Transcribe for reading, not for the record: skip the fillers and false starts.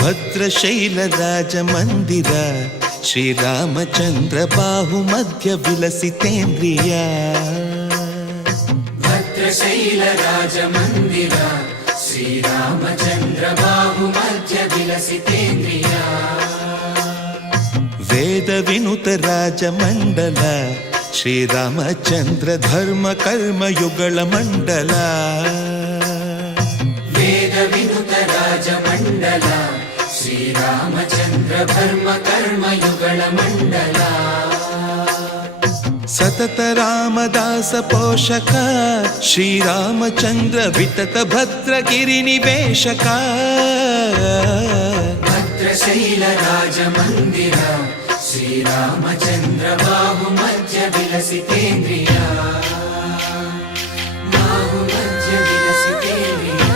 ಭದ್ರಶೈಲ ರಾಜ ಮಂದಿರ ಶ್ರೀರಾಮಚಂದ್ರ ಬಾಹು ಮಧ್ಯ ವಿಲಸಿತೇಂದ್ರಿಯ ಭದ್ರಶೈಲ ರಾಜ ಮಂದಿರ ಶ್ರೀರಾಮಚಂದ್ರ ಬಾಹು ಮಧ್ಯ ವಿಲಸಿತೇಂದ್ರಿಯ ವೇದ ವಿನುತ ರಾಜ ಮಂಡಲ ಶ್ರೀರಾಮಚಂದ್ರ ಧರ್ಮ ಕರ್ಮ ಯುಗಳ ಮಂಡಲ ವೇದ ವಿನುತ ರಾಜ ಮಂಡಲ ಶ್ರೀರಾಮಚಂದ್ರ ಧರ್ಮ ಕರ್ಮ ಯುಗಳ ಮಂಡಲ ಸತತ ರಾಮದಾಸ ಪೋಷಕ ಶ್ರೀರಾಮಚಂದ್ರ ವಿತತ ಭದ್ರಗಿರಿ ನಿವೇಶಕ ಭದ್ರಶೈಲ ರಾಜ ಮಂದಿರ ಶ್ರೀರಾಮಚಂದ್ರ ಬಾಹು ಮಧ್ಯ ವಿಲಸಿತೇಂದ್ರಿಯ ಬಾಹು ಮಧ್ಯ ವಿಲಸಿತೇಂದ್ರಿಯ